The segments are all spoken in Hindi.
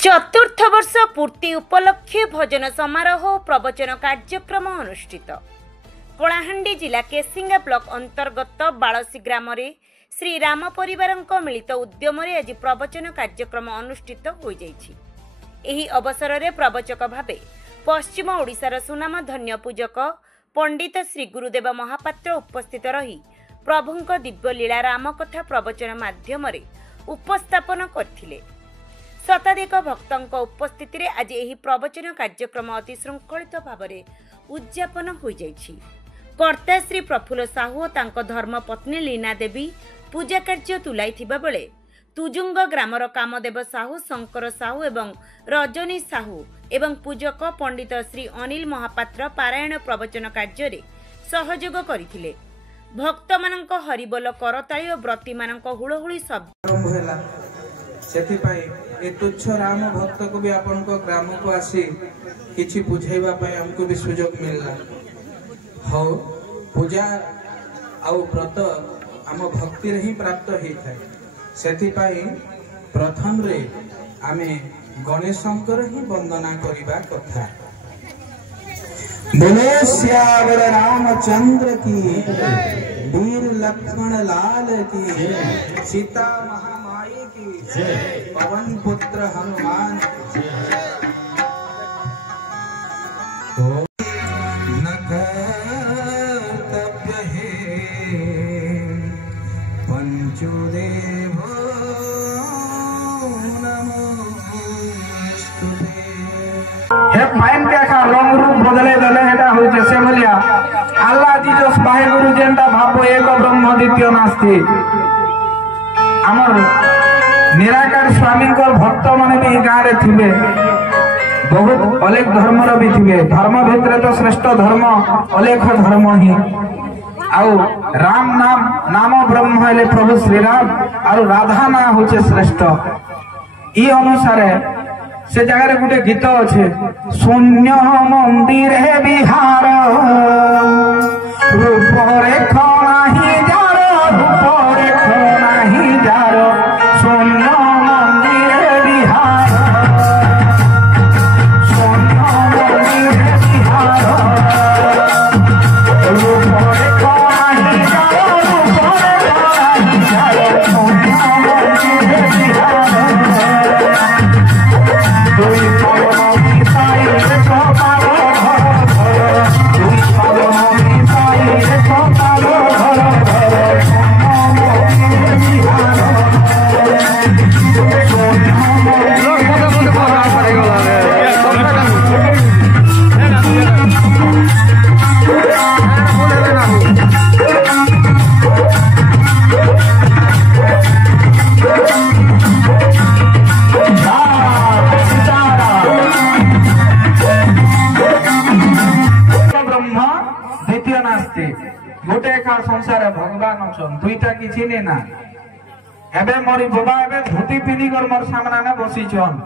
चतुर्थ वर्ष पूर्ति उपलक्षे भजन समारोह प्रवचन कार्यक्रम अनुष्ठित। कलाहांडी जिला केसिंगा ब्लॉक अंतर्गत बालसी ग्राम श्री राम परिवार मिलित उद्यम आज प्रवचन कार्यक्रम अनुष्ठित हो जाइछि। एही अवसर में प्रवचक भावे पश्चिम ओडिशार सुनाम धन्य पूजक पंडित श्री गुरुदेव महापात्र उपस्थित रही प्रभुंक दिव्य लीला रामकथा प्रवचन माध्यम उपस्थापन करथिले। शताधिक भक्तों उपस्थिति रे आज यही प्रवचन कार्यक्रम अति श्रृंखलित भाव में उद्यापन हो जाइछि। कर्ता श्री प्रफुल्ल साहू और तांको धर्मपत्नी लीना देवी पूजा कार्य तुलाइथिबा बेले तुजुंग ग्रामर कामदेव साहू, शंकर साहू एवं रजनी साहू एवं पूजक पंडित श्री अनिल महापात्र पारायण प्रवचन कार्य रे सहयोग करथिले। भक्त मानक हरिबोल करताली और व्रती मानक हुलहुली शब्द सेथिपाई ए तुच्छ राम भक्त को भी आपन को ग्राम को आसी किछि बुझाइबा पय हमको भी सुयोग मिलला। हो पूजा आउ व्रत आम भक्ति रे ही प्राप्त हेइ थाए। सेथिपाई प्रथम रे आमे गणेशंकर ही वंदना करिबा कथा। बोलो श्यावर रामचंद्र की, वीर लक्ष्मण लाल की, सीता महामाई की, पवन पुत्र हनुमान की। न कर्तव्य है पंचोदेव माइन के खा रंग रूप बदले दले हेटा होइছে से भलिया अल्लाह जीसस वाहेगुरु जेंटा भाबो एक ब्रह्म द्वितीय नास्ति। हमर निराकार स्वामी को भक्त माने भी गाँ रे थिबे, बहुत अनेक धर्म रो भी थिबे। धर्म भितर तो श्रेष्ठ धर्म अनेक धर्म ही आउ राम नाम ब्रह्म हेले प्रभु श्री राम और राधा ना होचे श्रेष्ठ। ई अनुसार से जगह गोटे गीत अच्छे, शून्य मंदिर है बिहार रूप रेख नाही जार, रूप रेख नाही जार, शून्य मंदिर है बिहार, शून्य मंदिर है बिहार, रूप रेख नाही जार, रूप रेख नाही जार, शून्य मंदिर है बिहार। गोटे का संसार भगवान अछन दुईटा किछि ने ना। एबे मोरी बाबा एबे धोती पिनी कर मोर सामने ने बसी छन।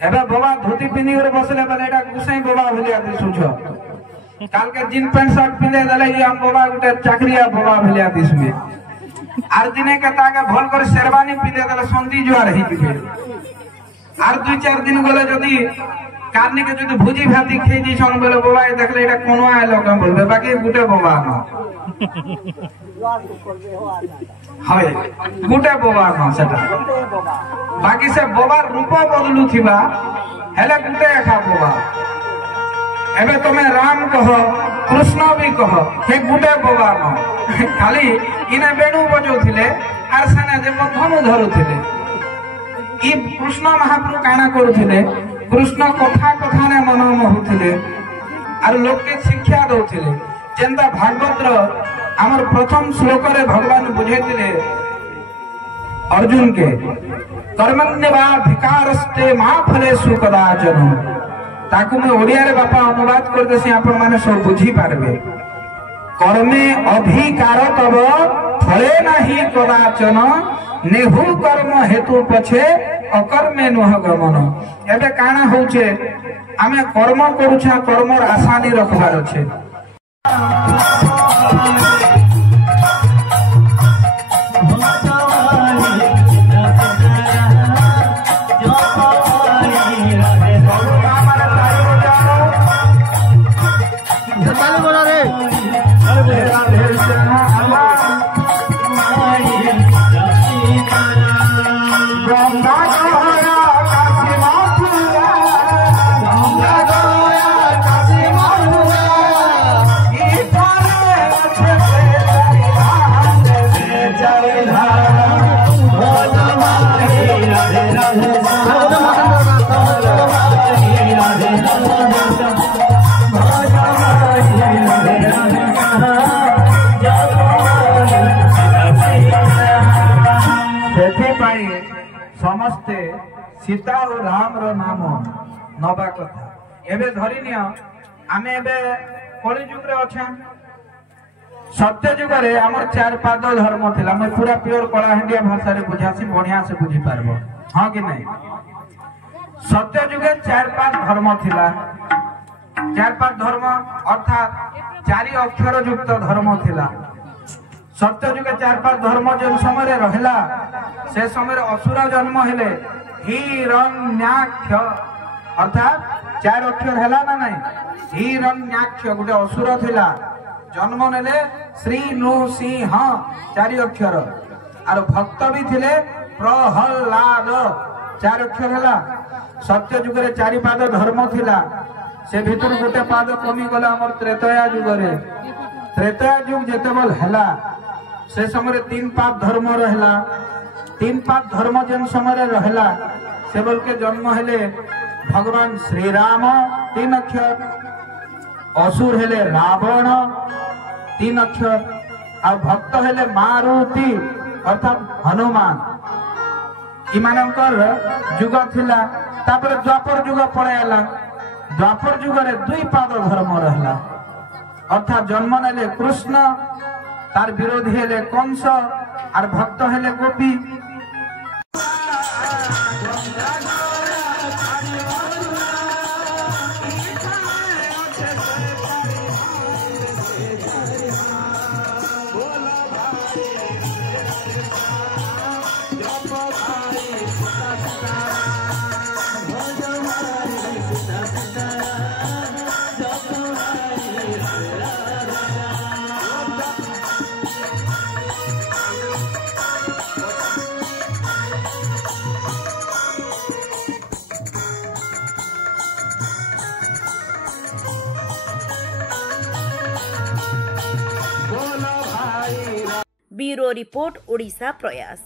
एबे बाबा धोती पिनी कर बसले बेले एटा गुसाई बाबा भलिया दिसुछ। काल के जीन पैंट शर्ट पिले दले ई हम बाबा गुटे चाकरिया बाबा भलिया दिसबे। आर दिने के ताके भल कर शेरवानी पिले दले संधि जुआर ही दिबे। आर दुई चार दिन गले जदी कानी के जदी भुजी भाती खेई दी छन बेले बाबा ए देखले एटा कोनो आलो का बोलबे, बाकी गुटे बाबा न हाय गुटे बाबा न सेटा। बाकी से बाबा रूप बदलु थिबा हेले गुटे एखा बाबा। एबे तमे राम कह कृष्ण भी कह हे गुटे बाबा न। खाली इने बेणु बजौथिले आर सेना जे मधनु धरुथिले। ई कृष्ण महाप्रभु काना करूथिले, कृष्ण कथा कथा ने मन मोहुथिले आर लोक के शिक्षा दउथिले। जेंता भागवत रो हमर प्रथम श्लोक रे भगवान बुझेतिले अर्जुन के, कर्मण्यवाधिकारस्ते मा फलेषु कदाचन। ताकू मैं ओडिया रे बापा अनुवाद कर देसी, आपण माने सब बुझी पारबे। कर्मे अधिकार तब फले नाही कदाचन, नेहु कर्म हेतु पछे अकर्मे नुह गमन। एबे काना होचे आमे कर्म करूछा, कर्मर आसानी रखबार अछि। भगवान समस्ते सीता और राम रो नाम नबा कथा एबे धरी नियो आमे एबे कली युग रे अछे सत्य युग रे हमर चार पाद धर्म थिला मैं पूरा प्योर कलाहांडिया भाषा रे बुझासी बढ़िया से बुझी पारबो हां कि नहीं सत्य युगे चार पाद धर्म थिला चार पाद धर्म अर्थात चारि अक्षर युक्त धर्म थिला सत्य युगे चार पाद धर्म जो समय रहला से समय असुर जन्म हेले हिरण्याक्ष अर्थात चार अक्षर हैला ना नहीं हिरण्याक्ष गोटे असुर थिला जन्म नेले श्री नु सिंह चारि अक्षर आर भक्त भी थिले प्रहलाद चार अक्षर हैला सत्य युग रे चारि पाद धर्म थिला से भीतर गोटे पाद कमी गला हमर त्रेतया युग रे त्रेतया युग जेतेबल हैला से समय तीन पाद धर्म रहला तीन पाद धर्म जेन समय रहला से बोल के जन्म हेले भगवान श्री राम तीन अक्षर असुर हेले रावण तीन अक्षर आ भक्त हेले मारुति अर्थात हनुमान इमानकर युग थिला तापर द्वापर युग पळेला द्वापर युग रे दुई पाद धर्म रहला अर्थात जन्म नेले कृष्ण तार विरोधी हेले कंस आर भक्त हेले गोपी ब्यूरो रिपोर्ट ओडिशा प्रयास।